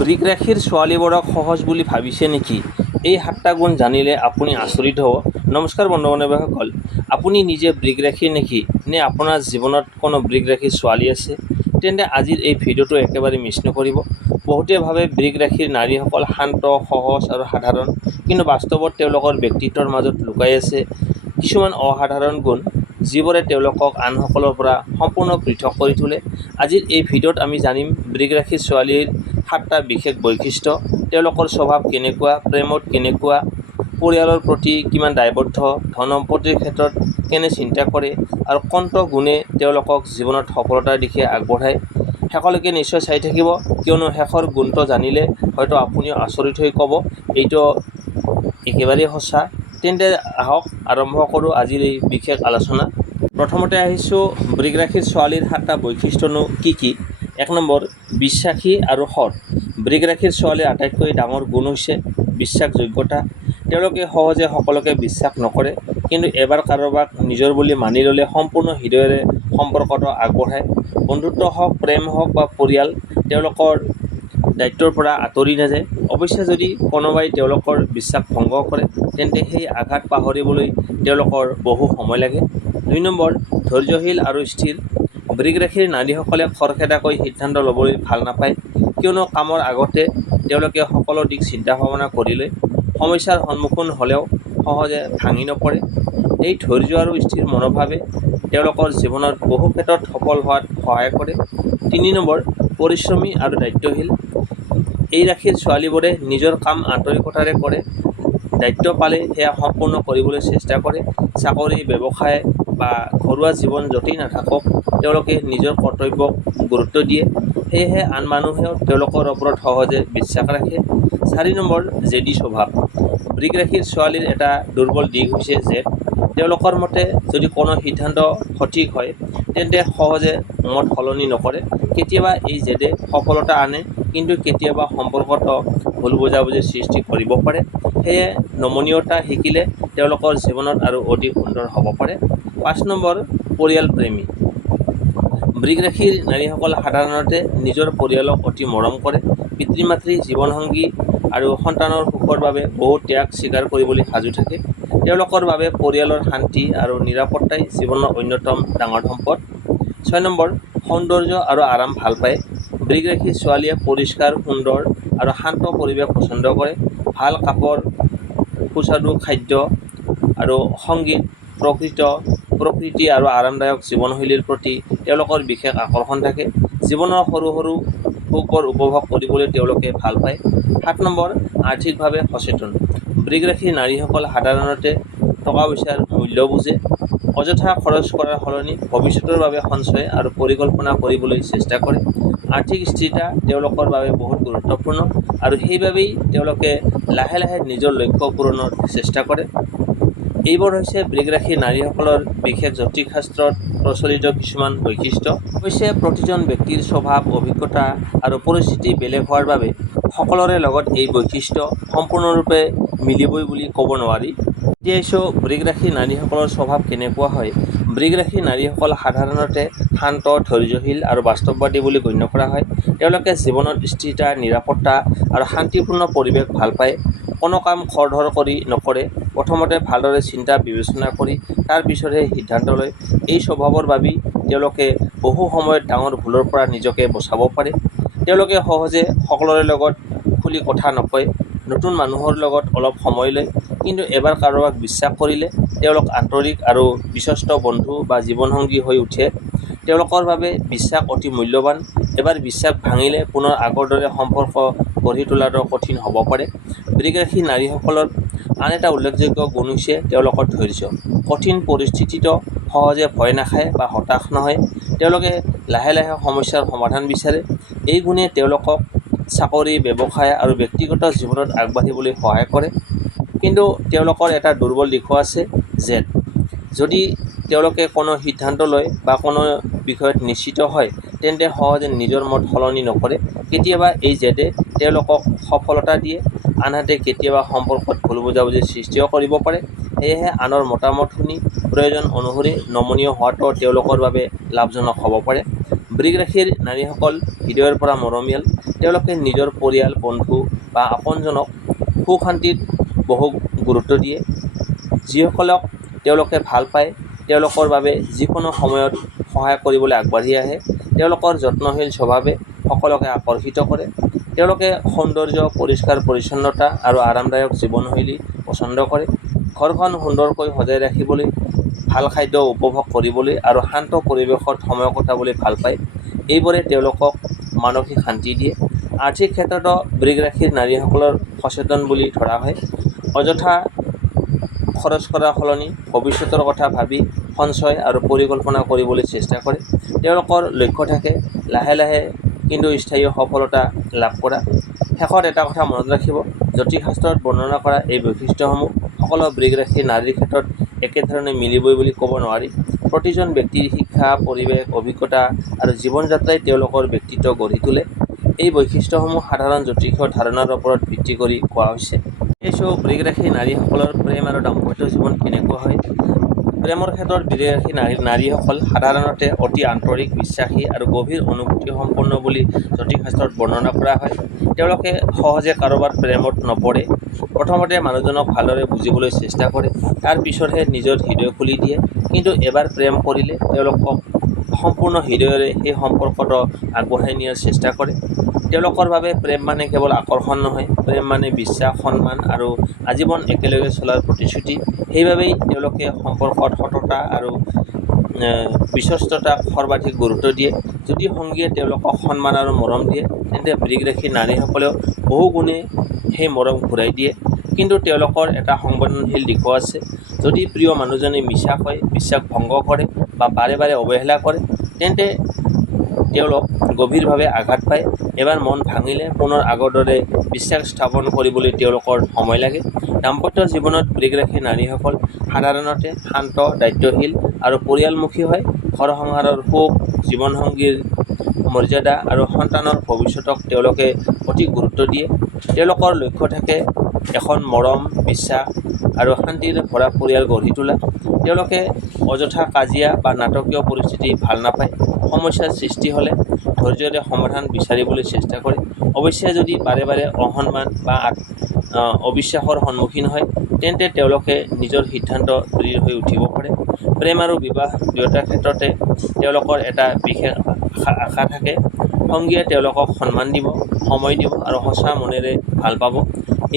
Brick ৰাশিৰ ছোৱালীবোৰক সহজ বুলি ভাবিছে নেকি? এই 7টা গুণ জানিলে আপুনি আচৰিত হ'ব। নমস্কাৰ বন্ধু-বান্ধৱীসকল, আপুনি নিজে ব্ৰিক ৰাশিৰ নেকি? নে আপোনাৰ জীৱনত কোনো ব্ৰিক ৰাশিৰ ছোৱালী আছে? তেন্তে আজিৰ এই ভিডিঅ'টো একেবাৰে মিছ নকৰিব। বহুতে ভাবে ব্ৰিক ৰাশিৰ নাৰীসকল শান্ত, সহজ আৰু সাধাৰণ, কিন্তু বাস্তৱত তেওঁলোকৰ ব্যক্তিত্বৰ মাজত লুকাই আছে কিছুমান অসাধাৰণ গুণ, যিবোৰে তেওঁলোকক আনসকলৰ পৰা সম্পূৰ্ণ পৃথক কৰি তোলে। আজিৰ এই ভিডিঅ'ত আমি জানিম ব্ৰিক ৰাশিৰ ছোৱালীৰ 7টা বিশেষ বৈশিষ্ট্য, তেওঁলোকৰ স্বভাৱ কেনেকুৱা, প্ৰেমত কেনেকুৱা, পৰিয়ালৰ প্ৰতি কিমান দায়বদ্ধ, ধন সম্পত্তিৰ ক্ষেত্ৰত কেনে চিন্তা কৰে আৰু কোনটো গুণে তেওঁলোকক জীৱনত সফলতাৰ দিশে আগবঢ়ায়। শেষলৈকে নিশ্চয় চাই থাকিব, কিয়নো শেষৰ গুণটো জানিলে হয়তো আপুনিও আচৰিত হৈ ক'ব, এইটো একেবাৰেই সঁচা। তেন্তে আহক আৰম্ভ কৰোঁ আজিৰ এই বিশেষ আলোচনা। প্ৰথমতে আহিছোঁ ব্ৰিক ৰাশিৰ ছোৱালীৰ 7টা বৈশিষ্ট্যনো কি কি। 1 নম্বৰ, বিশ্বাসী আৰু সৎ। ব্ৰিক ৰাশিৰ ছোৱালীৰ আটাইতকৈ ডাঙৰ গুণ হৈছে বিশ্বাসযোগ্যতা। তেওঁলোকে সহজে সকলোকে বিশ্বাস নকৰে, কিন্তু এবাৰ কাৰোবাক নিজৰ বুলি মানি ল'লে সম্পূৰ্ণ হৃদয়েৰে সম্পৰ্কটো আগবঢ়ায়। বন্ধুত্ব হওক, প্ৰেম হওক বা পৰিয়াল, তেওঁলোকৰ দায়িত্বৰ পৰা আঁতৰি নাযায়। অৱশ্যে যদি কোনোবাই তেওঁলোকৰ বিশ্বাস ভংগ কৰে, তেন্তে সেই আঘাত পাহৰিবলৈ তেওঁলোকৰ বহু সময় লাগে। 2 নম্বৰ, ধৈৰ্যশীল আৰু স্থিৰ। ব্ৰিক ৰাশিৰ নাৰীসকলে খৰখেদাকৈ সিদ্ধান্ত ল'বলৈ ভাল নাপায়, কিয়নো কামৰ আগতে তেওঁলোকে সকলো দিশ চিন্তা ভাৱনা কৰি লয়। সমস্যাৰ সন্মুখীন হ'লেও সহজে ভাঙি নপৰে। এই ধৈৰ্য আৰু স্থিৰ মনোভাৱে তেওঁলোকৰ জীৱনত বহু ক্ষেত্ৰত সফল হোৱাত সহায় কৰে। 3 নম্বৰ, পৰিশ্ৰমী আৰু দায়িত্বশীল। এই ৰাশিৰ ছোৱালীবোৰে নিজৰ কাম আন্তৰিকতাৰে কৰে, দায়িত্ব পালে সেয়া সম্পূৰ্ণ কৰিবলৈ চেষ্টা কৰে। চাকৰি, ব্যৱসায় বা ঘৰুৱা জীৱন য'তেই নাথাকক, তেওঁলোকে নিজৰ কৰ্তব্যক গুৰুত্ব দিয়ে। সেয়েহে আন মানুহেও তেওঁলোকৰ ওপৰত সহজে বিশ্বাস ৰাখে। 4 নম্বৰ, জেদী স্বভাৱ। ব্ৰিক ৰাশিৰ ছোৱালীৰ এটা দুৰ্বল দিশ হৈছে জেদ। তেওঁলোকৰ মতে যদি কোনো সিদ্ধান্ত সঠিক হয়, তেন্তে সহজে মত সলনি নকৰে। কেতিয়াবা এই জেদে সফলতা আনে, কিন্তু কেতিয়াবা সম্পৰ্কটো ভুল বুজাবুজিৰ সৃষ্টি কৰিব পাৰে। সেয়ে নমনীয়তা শিকিলে তেওঁলোকৰ জীৱনত আৰু অধিক সুন্দৰ হ'ব পাৰে। 5 নম্বৰ, পৰিয়াল প্ৰেমী। ব্ৰিক ৰাশিৰ নাৰীসকল সাধাৰণতে নিজৰ পৰিয়ালক অতি মৰম কৰে। পিতৃ-মাতৃ, জীৱনসংগী আৰু সন্তানৰ সুখৰ বাবে বহু ত্যাগ স্বীকাৰ কৰিবলৈ সাজু থাকে। তেওঁলোকৰ বাবে পৰিয়ালৰ শান্তি আৰু নিৰাপত্তাই জীৱনৰ অন্যতম ডাঙৰ সম্পদ। 6 নম্বৰ, সৌন্দৰ্য আৰু আৰাম ভাল পায়। ব্ৰিক ৰাশিৰ ছোৱালীয়ে পৰিষ্কাৰ, সুন্দৰ আৰু শান্ত পৰিৱেশ পছন্দ কৰে। ভাল কাপোৰ, সুস্বাদু খাদ্য আৰু সংগীত, প্ৰকৃতি আৰু আৰামদায়ক জীৱনশৈলীৰ প্ৰতি তেওঁলোকৰ বিশেষ আকৰ্ষণ থাকে। জীৱনৰ সৰু সৰু সুখবোৰ উপভোগ কৰিবলৈ তেওঁলোকে ভাল পায়। 7 নম্বৰ, আৰ্থিকভাৱে সচেতন। ব্ৰিক ৰাশিৰ নাৰীসকল সাধাৰণতে টকা-পইচাৰ মূল্য বুজে। অযথা খৰচ কৰাৰ সলনি ভৱিষ্যতৰ বাবে সঞ্চয় আৰু পৰিকল্পনা কৰিবলৈ চেষ্টা কৰে। আৰ্থিক স্থিৰতা তেওঁলোকৰ বাবে বহুত গুৰুত্বপূৰ্ণ, আৰু সেইবাবেই তেওঁলোকে লাহে লাহে নিজৰ লক্ষ্য পূৰণৰ চেষ্টা কৰে। এইবোৰ হৈছে ব্ৰিক ৰাশিৰ নাৰীসকলৰ বিশেষ জ্যোতিষশাস্ত্ৰত প্ৰচলিত কিছুমান বৈশিষ্ট্য। অৱশ্যে প্ৰতিজন ব্যক্তিৰ স্বভাৱ, অভিজ্ঞতা আৰু পৰিস্থিতি বেলেগ হোৱাৰ বাবে সকলোৰে লগত এই বৈশিষ্ট্য সম্পূৰ্ণৰূপে মিলিবই বুলি ক'ব নোৱাৰি। এতিয়া আহিছোঁ ব্ৰিক ৰাশিৰ নাৰীসকলৰ স্বভাৱ কেনেকুৱা হয়। ব্ৰিক ৰাশিৰ নাৰীসকল সাধাৰণতে শান্ত, ধৈৰ্যশীল আৰু বাস্তৱবাদী বুলি গণ্য কৰা হয়। তেওঁলোকে জীৱনত স্থিৰতা, নিৰাপত্তা আৰু শান্তিপূৰ্ণ পৰিৱেশ ভাল পায়। কোনো কাম খৰধৰ কৰি নকৰে, প্ৰথমতে ভালদৰে চিন্তা বিবেচনা কৰি তাৰ পিছতহে সিদ্ধান্ত লয়। এই স্বভাৱৰ বাবেই তেওঁলোকে বহু সময়ত ডাঙৰ ভুলৰ পৰা নিজকে বচাব পাৰে। তেওঁলোকে সহজে সকলোৰে লগত খুলি কথা নকয়, নতুন মানুহৰ লগত অলপ সময় লয়, কিন্তু এবাৰ কাৰোবাক বিশ্বাস কৰিলে তেওঁলোক আন্তৰিক আৰু বিশ্বস্ত বন্ধু বা জীৱনসংগী হৈ উঠে। তেওঁলোকৰ বাবে বিশ্বাস অতি মূল্যৱান। এবাৰ বিশ্বাস ভাঙিলে পুনৰ আগৰ দৰে সম্পৰ্ক গঢ়ি তোলাটো কঠিন হ'ব পাৰে। ব্ৰিক ৰাশিৰ নাৰীসকলৰ আন এটা উল্লেখযোগ্য গুণ হৈছে তেওঁলোকৰ ধৈৰ্য। কঠিন পৰিস্থিতিতো সহজে ভয় নাখায় বা হতাশ নহয়। তেওঁলোকে লাহে লাহে সমস্যাৰ সমাধান বিচাৰে। এই গুণে তেওঁলোকক চাকৰি, ব্যৱসায় আৰু ব্যক্তিগত জীৱনত আগবাঢ়িবলৈ সহায় কৰে। কিন্তু তেওঁলোকৰ এটা দুৰ্বল দিশো আছে, জেদ। যদি তেওঁলোকে কোনো সিদ্ধান্ত লয় বা কোনো বিষয়ত নিশ্চিত হয়, তেন্তে সহজে নিজৰ মত সলনি নকৰে। কেতিয়াবা এই জেদে তেওঁলোকক সফলতা দিয়ে, আনহাতে কেতিয়াবা সম্পৰ্কত ভুল বুজাবুজিৰ সৃষ্টিও কৰিব পাৰে। সেয়েহে আনৰ মতামত শুনি প্ৰয়োজন অনুসৰি নমনীয় হোৱাটো তেওঁলোকৰ বাবে লাভজনক হ'ব পাৰে। ব্ৰিক ৰাশিৰ নাৰীসকল হৃদয়ৰ পৰা মৰমীয়াল। তেওঁলোকে নিজৰ পৰিয়াল, বন্ধু বা আপোনজনক সুখ শান্তিত বহু গুৰুত্ব দিয়ে। যিসকলক তেওঁলোকে ভাল পায় তেওঁলোকৰ বাবে যিকোনো সময়ত সহায় কৰিবলৈ আগবাঢ়ি আহে। তেওঁলোকৰ যত্নশীল স্বভাৱে সকলোকে আকৰ্ষিত কৰে। তেওঁলোকে সৌন্দৰ্য, পৰিষ্কাৰ পৰিচ্ছন্নতা আৰু আৰামদায়ক জীৱনশৈলী পচন্দ কৰে। ঘৰখন সুন্দৰকৈ সজাই ৰাখিবলৈ, ভাল খাদ্য উপভোগ কৰিবলৈ আৰু শান্ত পৰিৱেশত সময় কটাবলৈ ভাল পায়। এইবোৰে তেওঁলোকক মানসিক শান্তি দিয়ে। আৰ্থিক ক্ষেত্ৰতো বৃগ ৰাশিৰ নাৰীসকলৰ সচেতন বুলি ধৰা হয়। অযথা খৰচ কৰাৰ সলনি ভৱিষ্যতৰ কথা ভাবি সঞ্চয় আৰু পৰিকল্পনা কৰিবলৈ চেষ্টা কৰে। তেওঁলোকৰ লক্ষ্য থাকে লাহে লাহে কিন্তু স্থায়ী সফলতা লাভ কৰা। শেষত এটা কথা মনত ৰাখিব, জ্যোতিষশাস্ত্ৰত বৰ্ণনা কৰা এই বৈশিষ্ট্যসমূহ সকলো বৃগ ৰাশিৰ নাৰীৰ ক্ষেত্ৰত একেধৰণে মিলিবই বুলি ক'ব নোৱাৰি। প্ৰতিজন ব্যক্তিৰ শিক্ষা, পৰিৱেশ, অভিজ্ঞতা আৰু জীৱন যাত্ৰাই তেওঁলোকৰ ব্যক্তিত্ব গঢ়ি তোলে। এই বৈশিষ্ট্যসমূহ সাধাৰণ জ্যোতিষৰ ধাৰণাৰ ওপৰত ভিত্তি কৰি কোৱা হৈছে। বৃগ ৰাশিৰ নাৰীসকলৰ প্ৰেম আৰু দাম্পত্য জীৱন কেনেকুৱা হয়। প্ৰেমৰ ক্ষেত্ৰত বৃগ ৰাশিৰ নাৰীসকল সাধাৰণতে অতি আন্তৰিক, বিশ্বাসী আৰু গভীৰ অনুভূতি সম্পন্ন বুলি জ্যোতিষশাস্ত্ৰত বৰ্ণনা কৰা হয়। তেওঁলোকে সহজে কাৰোবাৰ প্ৰেমত নপৰে। প্ৰথমতে মানুহজনক ভালদৰে বুজিবলৈ চেষ্টা কৰে, তাৰ পিছতহে নিজৰ হৃদয় খুলি দিয়ে। কিন্তু এবাৰ প্ৰেম কৰিলে তেওঁলোকক সম্পূৰ্ণ হৃদয়েৰে সেই সম্পৰ্কটো আগবঢ়াই নিয়াৰ চেষ্টা কৰে। তেওঁলোকৰ বাবে প্ৰেম মানে কেৱল আকৰ্ষণ নহয়, প্ৰেম মানে বিশ্বাস, সন্মান আৰু আজীৱন একেলগে চলাৰ প্ৰতিশ্ৰুতি। সেইবাবেই তেওঁলোকে সম্পৰ্কত সততা আৰু বিশ্বস্ততাক সৰ্বাধিক গুৰুত্ব দিয়ে। যদি সংগীয়ে তেওঁলোকক সন্মান আৰু মৰম দিয়ে, তেন্তে বৃগ ৰাশিৰ নাৰীসকলেও বহু গুণে সেই মৰম ঘূৰাই দিয়ে। কিন্তু তেওঁলোকৰ এটা সংবেদনশীল দিশো আছে। যদি প্ৰিয় মানুহজনে মিছা কয়, বিশ্বাস ভংগ কৰে বা বাৰে বাৰে অৱহেলা কৰে, তেন্তে তেওঁলোক গভীৰভাৱে আঘাত পায়। এবাৰ মন ভাঙিলে পুনৰ আগৰ দৰে বিশ্বাস স্থাপন কৰিবলৈ তেওঁলোকৰ সময় লাগে। দাম্পত্য জীৱনত বৃগ ৰাশিৰ নাৰীসকল সাধাৰণতে শান্ত, দায়িত্বশীল আৰু পৰিয়ালমুখী হয়। ঘৰ সংসাৰৰ সুখ, জীৱনসংগীৰ মৰ্যাদা আৰু সন্তানৰ ভৱিষ্যতক তেওঁলোকে অতি গুৰুত্ব দিয়ে। তেওঁলোকৰ লক্ষ্য থাকে এখন মৰম, বিশ্বাস আৰু শান্তিৰে ভৰা পৰিয়াল গঢ়ি তোলা। তেওঁলোকে অযথা কাজিয়া বা নাটকীয় পৰিস্থিতি ভাল নাপায়। সমস্যাৰ সৃষ্টি হ'লে ধৈৰ্য্যৰে সমাধান বিচাৰিবলৈ চেষ্টা কৰে। অৱশ্যে যদি বাৰে বাৰে অসন্মান বা অবিশ্বাসৰ সন্মুখীন হয়, তেন্তে তেওঁলোকে নিজৰ সিদ্ধান্ত দৃঢ় হৈ উঠিব পাৰে। প্ৰেম আৰু বিবাহ দুয়োটা ক্ষেত্ৰতে তেওঁলোকৰ এটা বিশেষ আশা থাকে। সংগীয়ে তেওঁলোকক সন্মান দিব, সময় দিব আৰু সঁচা মনেৰে ভাল পাব।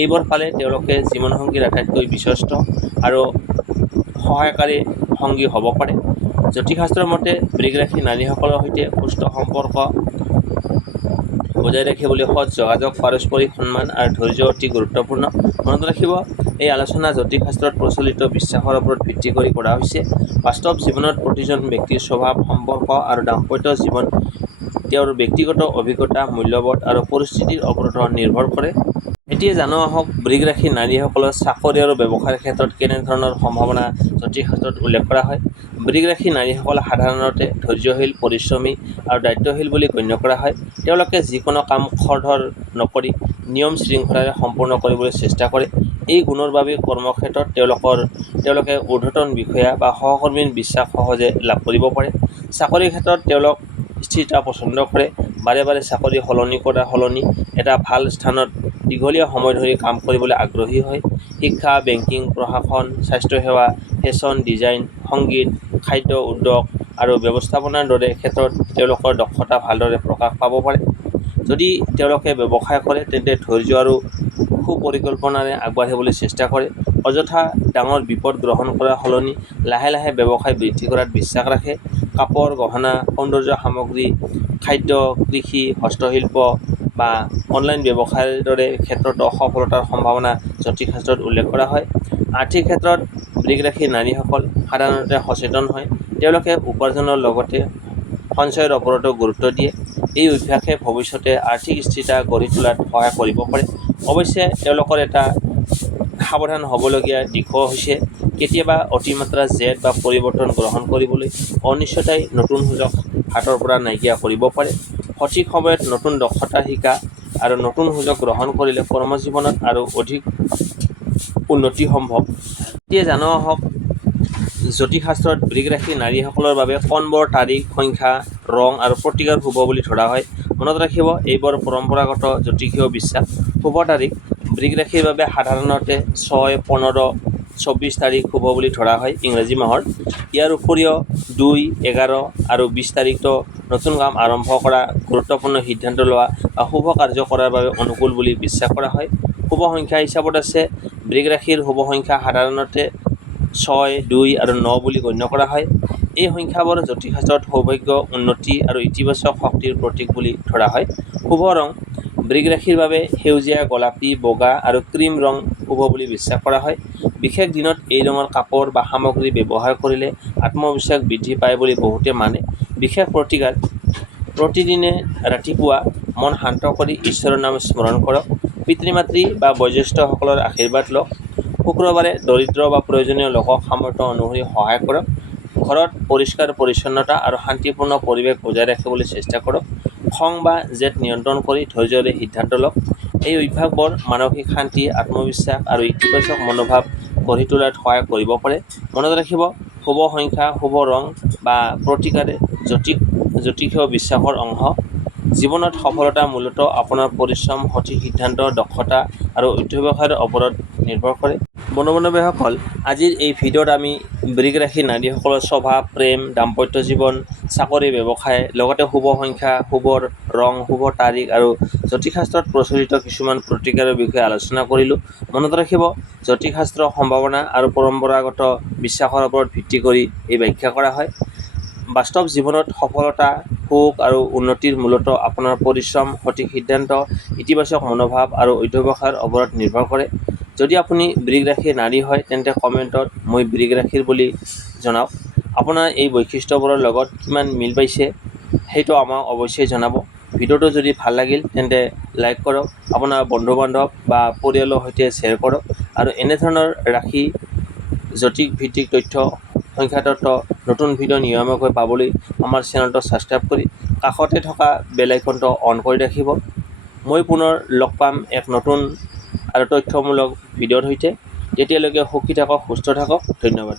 এইবোৰ পালে তেওঁলোকে জীৱনসংগীৰ আটাইতকৈ বিশ্বস্ত আৰু সহায়কাৰী সংগী হ'ব পাৰে। জ্যোতিষশাস্ত্ৰৰ মতে বৃগ ৰাশিৰ নাৰীসকলৰ সৈতে সুস্থ সম্পৰ্ক বজাই ৰাখিবলৈ সৎ যোগাযোগ, পাৰস্পৰিক সন্মান আৰু ধৈৰ্য অতি গুৰুত্বপূৰ্ণ। মনত ৰাখিব, এই আলোচনা জ্যোতিষশাস্ত্ৰত প্ৰচলিত বিশ্বাসৰ ওপৰত ভিত্তি কৰি কৰা হৈছে। বাস্তৱ জীৱনত প্ৰতিজন ব্যক্তিৰ স্বভাৱ, সম্পৰ্ক আৰু দাম্পত্য জীৱন তেওঁৰ ব্যক্তিগত অভিজ্ঞতা, মূল্যবোধ আৰু পৰিস্থিতিৰ ওপৰত নিৰ্ভৰ কৰে। এতিয়া জানো আহক, বৃগ ৰাশিৰ নাৰীসকলৰ চাকৰি আৰু ব্যৱসায়ৰ ক্ষেত্ৰত কেনেধৰণৰ সম্ভাৱনা জ্যোতিষশাস্ত্ৰত উল্লেখ কৰা হয়। বৃগ ৰাশিৰ নাৰীসকল সাধাৰণতে ধৈৰ্যশীল, পৰিশ্ৰমী আৰু দায়িত্বশীল বুলি গণ্য কৰা হয়। তেওঁলোকে যিকোনো কাম খৰধৰ নকৰি নিয়ম শৃংখলাৰে সম্পূৰ্ণ কৰিবলৈ চেষ্টা কৰে। এই গুণৰ বাবে কৰ্মক্ষেত্ৰত তেওঁলোকে ঊৰ্ধ্বতন বিষয়া বা সহকৰ্মীৰ বিশ্বাস সহজে লাভ কৰিব পাৰে। চাকৰিৰ ক্ষেত্ৰত তেওঁলোক স্থিৰতা পচন্দ কৰে। বাৰে বাৰে চাকৰি সলনি কৰাৰ সলনি এটা ভাল স্থানত দীঘলীয়া সময় ধৰি কাম কৰিবলৈ আগ্ৰহী হয়। শিক্ষা, বেংকিং, প্ৰশাসন, স্বাস্থ্যসেৱা, ফেশ্বন, ডিজাইন, সংগীত, খাদ্য উদ্যোগ আৰু ব্যৱস্থাপনাৰ দৰে ক্ষেত্ৰত তেওঁলোকৰ দক্ষতা ভালদৰে প্ৰকাশ পাব পাৰে। যদি তেওঁলোকে ব্যৱসায় কৰে, তেন্তে ধৈৰ্য আৰু সুপৰিকল্পনাৰে আগবাঢ়িবলৈ চেষ্টা কৰে। অযথা ডাঙৰ বিপদ গ্ৰহণ কৰাৰ সলনি লাহে লাহে ব্যৱসায় বৃদ্ধি কৰাত বিশ্বাস ৰাখে। কাপোৰ, গহনা, সৌন্দৰ্য সামগ্ৰী, খাদ্য, কৃষি, হস্তশিল্প বা অনলাইন ব্যৱসায়ৰ দৰে ক্ষেত্ৰতো সফলতাৰ সম্ভাৱনা জ্যোতিষশাস্ত্ৰত উল্লেখ কৰা হয়। আৰ্থিক ক্ষেত্ৰত বৃগ ৰাশিৰ নাৰীসকল সাধাৰণতে সচেতন হয়। তেওঁলোকে উপাৰ্জনৰ লগতে সঞ্চয়ৰ ওপৰতো গুৰুত্ব দিয়ে। এই অভ্যাসে ভৱিষ্যতে আৰ্থিক স্থিৰতা গঢ়ি তোলাত সহায় কৰিব পাৰে। অৱশ্যে তেওঁলোকৰ এটা সাৱধান হ'বলগীয়া দিশো হৈছে কেতিয়াবা অতিমাত্ৰা জেদ বা পৰিৱৰ্তন গ্ৰহণ কৰিবলৈ অনিশ্চয়তাই নতুন সুযোগ হাতৰ পৰা নাইকিয়া কৰিব পাৰে। সঠিক সময়ত নতুন দক্ষতা শিকা আৰু নতুন সুযোগ গ্ৰহণ কৰিলে কৰ্মজীৱনত আৰু অধিক উন্নতি সম্ভৱ। এতিয়া জানো আহক, জ্যোতিষশাস্ত্ৰত বৃগ ৰাশিৰ নাৰীসকলৰ বাবে কণবৰ তাৰিখ সংখ্যা ৰং আৰু প্ৰতিকাৰ শুভ বুলি ধৰা হয়। মনত ৰাখিব এইবোৰ পৰম্পৰাগত জ্যোতিষীয় বিশ্বাস। শুভ তাৰিখ বৃগ ৰাশিৰ বাবে সাধাৰণতে 6, 15, 24 তাৰিখ শুভ বুলি ধৰা হয় ইংৰাজী মাহৰ। ইয়াৰ উপৰিও 2, 11 আৰু 20 তাৰিখটো নতুন কাম আৰম্ভ কৰা, গুৰুত্বপূৰ্ণ সিদ্ধান্ত লোৱা বা শুভ কাৰ্য কৰাৰ বাবে অনুকূল বুলি বিশ্বাস কৰা হয়। শুভ সংখ্যা হিচাপত আছে বৃগ ৰাশিৰ শুভ সংখ্যা সাধাৰণতে 6, 2 আৰু 9 বুলি গণ্য কৰা হয়। এই সংখ্যাবোৰ জ্যোতিষশাস্ত্ৰত সৌভাগ্য, উন্নতি আৰু ইতিবাচক শক্তিৰ প্ৰতীক বুলি ধৰা হয়। শুভ ৰং বৃগ ৰাশিৰ বাবে সেউজীয়া, গোলাপী, বগা আৰু ক্ৰীম ৰং শুভ বুলি বিশ্বাস কৰা হয়। বিশেষ দিনত এই ৰঙৰ কাপোৰ বা সামগ্ৰী ব্যৱহাৰ কৰিলে আত্মবিশ্বাস বৃদ্ধি পায় বুলি বহুতে মানে। বিশেষ প্ৰতিকাৰ প্ৰতিদিনে ৰাতিপুৱা মন শান্ত কৰি ঈশ্বৰৰ নাম স্মৰণ কৰক। পিতৃ-মাতৃ বা বয়োজ্যেষ্ঠসকলৰ আশীৰ্বাদ লওক। শুক্ৰবাৰে দৰিদ্ৰ বা প্ৰয়োজনীয় লোকক সামৰ্থ্য অনুসৰি সহায় কৰক। ঘৰত পৰিষ্কাৰ পৰিচ্ছন্নতা আৰু শান্তিপূৰ্ণ পৰিৱেশ বজাই ৰাখিবলৈ চেষ্টা কৰক। খং বা জেদ নিয়ন্ত্ৰণ কৰি ধৈৰ্য্যৰে সিদ্ধান্ত লওক। এই অভ্যাসবোৰ মানসিক শান্তি, আত্মবিশ্বাস আৰু ইতিবাচক মনোভাৱ গঢ়ি তোলাত সহায় কৰিব পাৰে। মনত ৰাখিব শুভ সংখ্যা, শুভ ৰং বা প্ৰতিকাৰে জ্যোতিষীয় বিশ্বাসৰ অংশ। জীৱনত সফলতা মূলতঃ আপোনাৰ পৰিশ্ৰম, সঠিক সিদ্ধান্ত, দক্ষতা আৰু অধ্যৱসায়ৰ ওপৰত নিৰ্ভৰ কৰে। বন্ধু-বান্ধৱীসকল, আজিৰ এই ভিডিঅ'ত আমি বৃগ ৰাশিৰ নাৰীসকলৰ স্বভাৱ, প্ৰেম, দাম্পত্য জীৱন, চাকৰি, ব্যৱসায়, লগতে শুভ সংখ্যা, শুভ ৰং, শুভ তাৰিখ আৰু জ্যোতিষশাস্ত্ৰত প্ৰচলিত কিছুমান প্ৰতিকাৰৰ বিষয়ে আলোচনা কৰিলোঁ। মনত ৰাখিব জ্যোতিষশাস্ত্ৰ সম্ভাৱনা আৰু পৰম্পৰাগত বিশ্বাসৰ ওপৰত ভিত্তি কৰি এই ব্যাখ্যা কৰা হয়। বাস্তৱ জীৱনত সফলতা, সুখ আৰু উন্নতিৰ মূলতঃ আপোনাৰ পৰিশ্ৰম, সঠিক সিদ্ধান্ত, ইতিবাচক মনোভাৱ আৰু অধ্যৱসায়ৰ ওপৰত নিৰ্ভৰ কৰে। যদি আপুনি বৃগ ৰাশিৰ নাৰী হয় তেন্তে কমেণ্টত মই বৃগ ৰাশিৰ বুলি জনাওক। আপোনাৰ এই বৈশিষ্ট্যবোৰৰ লগত কিমান মিল পাইছে সেইটো আমাক অৱশ্যেই জনাব। ভিডিঅ'টো যদি ভাল লাগিল তেন্তে লাইক কৰক, আপোনাৰ বন্ধু-বান্ধৱ বা পৰিয়ালৰ সৈতে শ্বেয়াৰ কৰক আৰু এনেধৰণৰ ৰাশি জ্যোতিষ ভিত্তিক তথ্য, সংখ্যাতত্ত্ব, নতুন ভিডিঅ' নিয়মীয়াকৈ পাবলৈ আমাৰ চেনেলটো ছাবস্ক্ৰাইব কৰি কাষতে থকা বেল আইকনটো অন কৰি ৰাখিব। মই পুনৰ লগ পাম এক নতুন আৰু তথ্যমূলক ভিডিঅ'ৰ সৈতে। তেতিয়ালৈকে সুখী থাকক, সুস্থ থাকক। ধন্যবাদ।